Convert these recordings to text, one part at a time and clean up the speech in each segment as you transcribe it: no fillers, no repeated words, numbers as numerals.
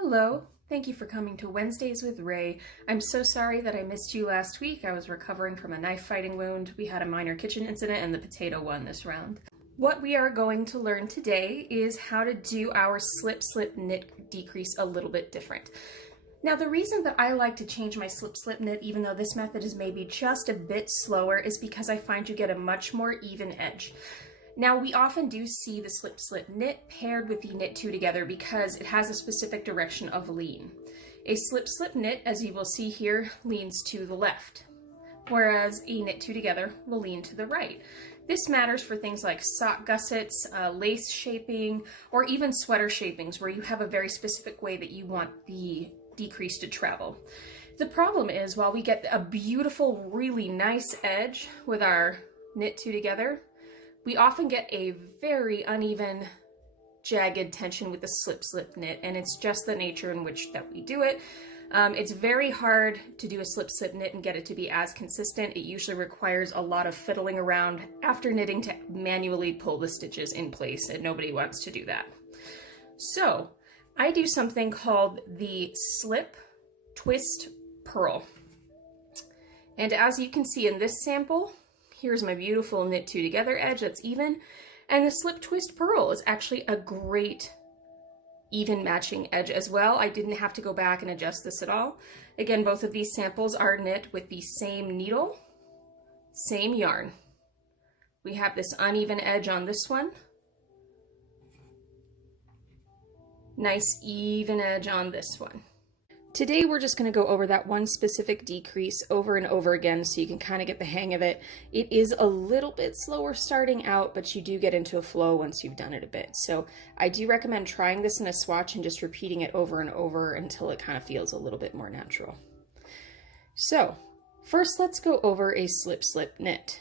Hello, thank you for coming to Wednesdays with Ray. I'm so sorry that I missed you last week. I was recovering from a knife fighting wound. We had a minor kitchen incident and the potato won this round. What we are going to learn today is how to do our slip knit decrease a little bit different. Now, the reason that I like to change my slip knit, even though this method is maybe just a bit slower, is because I find you get a much more even edge. Now, we often do see the slip knit paired with the knit two together because it has a specific direction of lean. A slip knit, as you will see here, leans to the left, whereas a knit two together will lean to the right. This matters for things like sock gussets, lace shaping, or even sweater shapings where you have a very specific way that you want the decrease to travel. The problem is, while we get a beautiful, really nice edge with our knit two together, we often get a very uneven, jagged tension with the slip knit, and it's just the nature in which that we do it. It's very hard to do a slip knit and get it to be as consistent. It usually requires a lot of fiddling around after knitting to manually pull the stitches in place, and nobody wants to do that. So I do something called the slip, twist, purl. And as you can see in this sample, here's my beautiful knit two together edge that's even, and the slip twist purl is actually a great even matching edge as well. I didn't have to go back and adjust this at all. Again, both of these samples are knit with the same needle, same yarn. We have this uneven edge on this one. Nice even edge on this one. Today we're just going to go over that one specific decrease over and over again so you can kind of get the hang of it. It is a little bit slower starting out, but you do get into a flow once you've done it a bit. So I do recommend trying this in a swatch and just repeating it over and over until it kind of feels a little bit more natural. So first, let's go over a slip knit.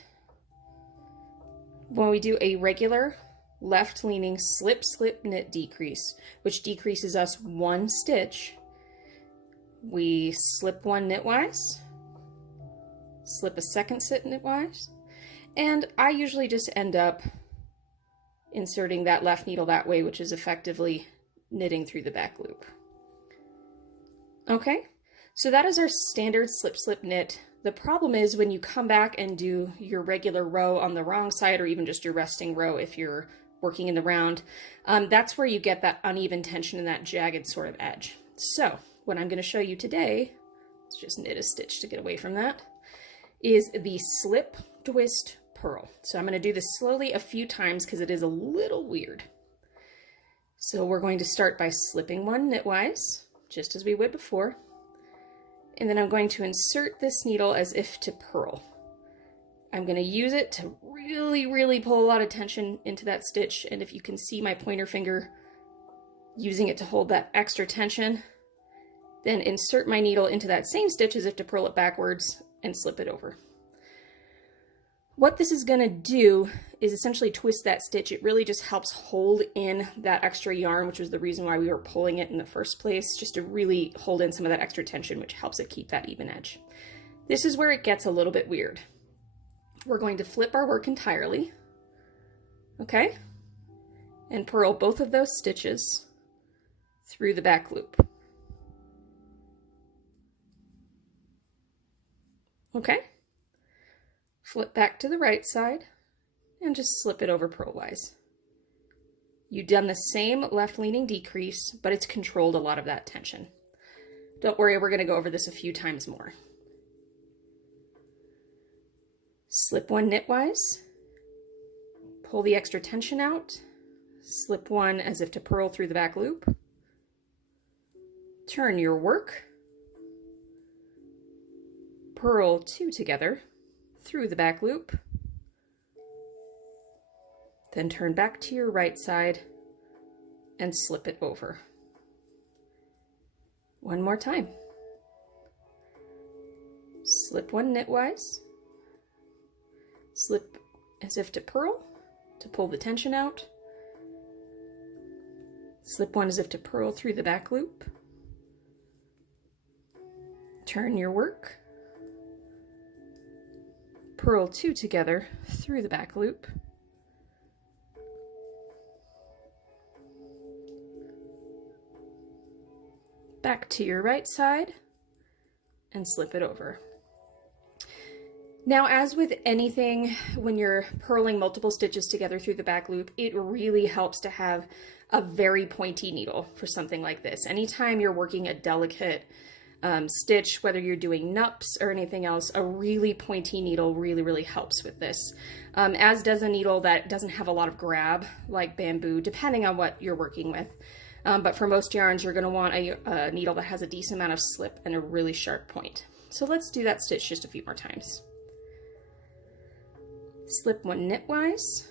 When we do a regular left leaning slip knit decrease, which decreases us one stitch, we slip one knitwise, slip a second stitch knitwise, and I usually just end up inserting that left needle that way, which is effectively knitting through the back loop. Okay, so that is our standard slip knit. The problem is when you come back and do your regular row on the wrong side, or even just your resting row if you're working in the round, that's where you get that uneven tension and that jagged sort of edge. So what I'm going to show you today, let's just knit a stitch to get away from that, is the slip, twist, purl. So I'm going to do this slowly a few times because it is a little weird. So we're going to start by slipping one knitwise, just as we would before, and then I'm going to insert this needle as if to purl. I'm going to use it to really pull a lot of tension into that stitch, and if you can see my pointer finger using it to hold that extra tension, then insert my needle into that same stitch as if to purl it backwards and slip it over. What this is going to do is essentially twist that stitch. It really just helps hold in that extra yarn, which was the reason why we were pulling it in the first place, just to really hold in some of that extra tension, which helps it keep that even edge. This is where it gets a little bit weird. We're going to flip our work entirely, okay, and purl both of those stitches through the back loop. Okay, flip back to the right side and just slip it over purlwise. You've done the same left leaning decrease, but it's controlled a lot of that tension. Don't worry, we're going to go over this a few times more. Slip one knitwise, pull the extra tension out, slip one as if to purl through the back loop, turn your work, purl two together through the back loop, then turn back to your right side and slip it over. One more time. Slip one knitwise, slip as if to purl to pull the tension out, slip one as if to purl through the back loop, turn your work, purl two together through the back loop, back to your right side and slip it over. Now, as with anything, when you're purling multiple stitches together through the back loop, it really helps to have a very pointy needle for something like this. Anytime you're working a delicate stitch, whether you're doing nups or anything else, a really pointy needle really helps with this. As does a needle that doesn't have a lot of grab, like bamboo, depending on what you're working with. But for most yarns, you're going to want a needle that has a decent amount of slip and a really sharp point. So let's do that stitch just a few more times. Slip one knitwise,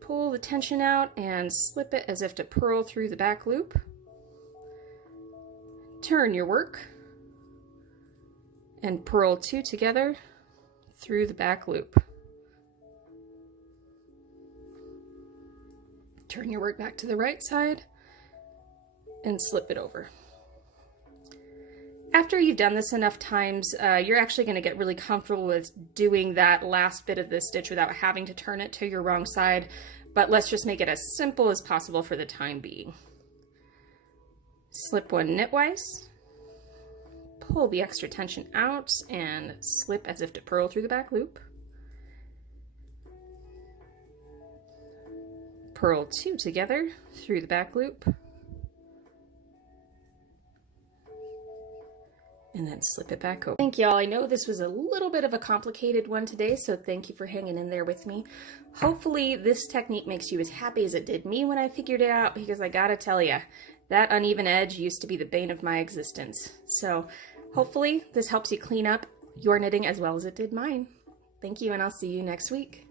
pull the tension out and slip it as if to purl through the back loop. Turn your work and purl two together through the back loop. Turn your work back to the right side and slip it over. After you've done this enough times, you're actually going to get really comfortable with doing that last bit of the stitch without having to turn it to your wrong side, but let's just make it as simple as possible for the time being. Slip one knitwise, pull the extra tension out and slip as if to purl through the back loop. Purl two together through the back loop. And then slip it back over. Thank y'all. I know this was a little bit of a complicated one today, so thank you for hanging in there with me. Hopefully this technique makes you as happy as it did me when I figured it out, because I gotta tell you, that uneven edge used to be the bane of my existence. So hopefully this helps you clean up your knitting as well as it did mine. Thank you, and I'll see you next week.